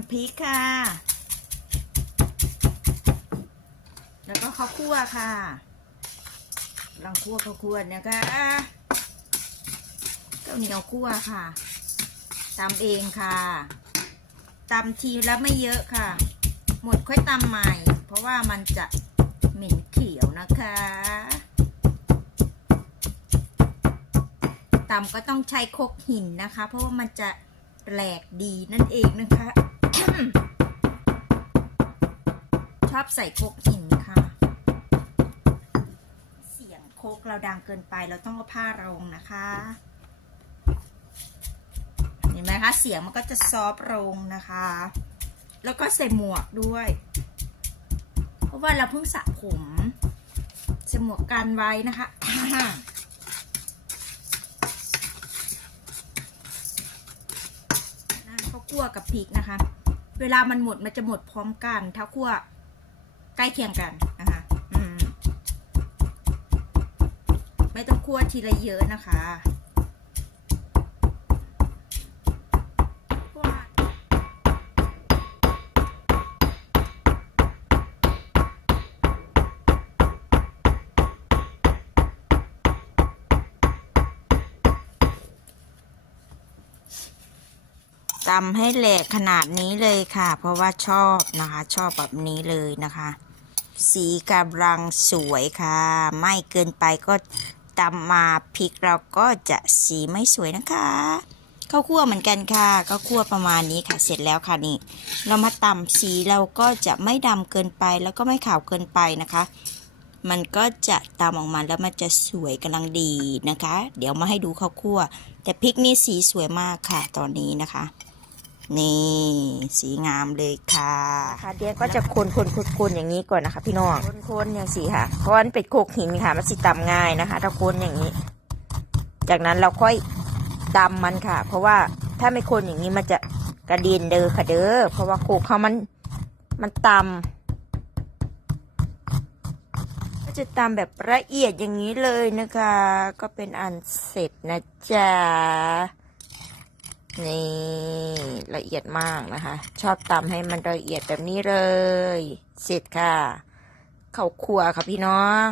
ำพริกค่ะ แล้วก็ข้าวคั่วค่ะลังคั่วข้าวคั่วเนี่ยค่ะข้าวเหนียวคั่วค่ะตำเองค่ะตำทีแล้วไม่เยอะค่ะ หมดค่อยตำใหม่ เพราะว่ามันจะเหม็นเขียวนะคะตำก็ต้องใช้คกหินนะคะ เพราะว่ามันจะแหลกดีนั่นเองนะคะ ชอบใส่คกหินค่ะ เสียงโคกเราดังเกินไปเราต้องเอาผ้ารองนะคะ เห็นไหมคะ เสียงมันก็จะซอฟต์ลงนะคะ แล้วก็ใส่หมวกด้วย เพราะว่าเราเพิ่งสระผมใส่หมวกกันไว้นะคะข้าวคั่วกับพริกนะคะ เวลามันหมดมันจะหมดพร้อมกัน ถ้าคั่วใกล้เคียงกันนะคะไม่ต้องคั่วทีละเยอะนะคะ ตำให้แหลกขนาดนี้เลยค่ะ เพราะว่าชอบนะคะ ชอบแบบนี้เลยนะคะ สีกำลังสวยค่ะ ไม่เกินไปก็ตำมาพริกเราก็จะสีไม่สวยนะคะข้าวคั่วเหมือนกันค่ะข้าวคั่วประมาณนี้ค่ะเสร็จแล้วค่ะนี่ เรามาตำสีเราก็จะไม่ดำเกินไปแล้วก็ไม่ขาวเกินไปนะคะ มันก็จะตำออกมาแล้วมันจะสวยกำลังดีนะคะ เดี๋ยวมาให้ดูข้าวคั่ว แต่พริกนี่สีสวยมากค่ะตอนนี้นะคะ นี่สีงามเลยค่ะค่ะเดียก็จะคนคนคนคนอย่างนี้ก่อนนะคะ พี่น้องคนคนอย่างสีค่ะเพราะว่ามันเป็นโคกหินค่ะมันสิตำง่ายนะคะ ถ้าคนอย่างนี้ จากนั้นเราค่อยตำมันค่ะ เพราะว่าถ้าไม่คนอย่างนี้มันจะกระเด็นเด้อค่ะเด้อเพราะว่าโคกเขามันมันตำก็จะตำแบบละเอียดอย่างนี้เลยนะคะ ก็เป็นอันเสร็จนะจ๊ะนี่ ละเอียดมากนะคะ ชอบตำให้มันละเอียดแบบนี้เลย เสร็จค่ะ เข่าขัวค่ะพี่น้อง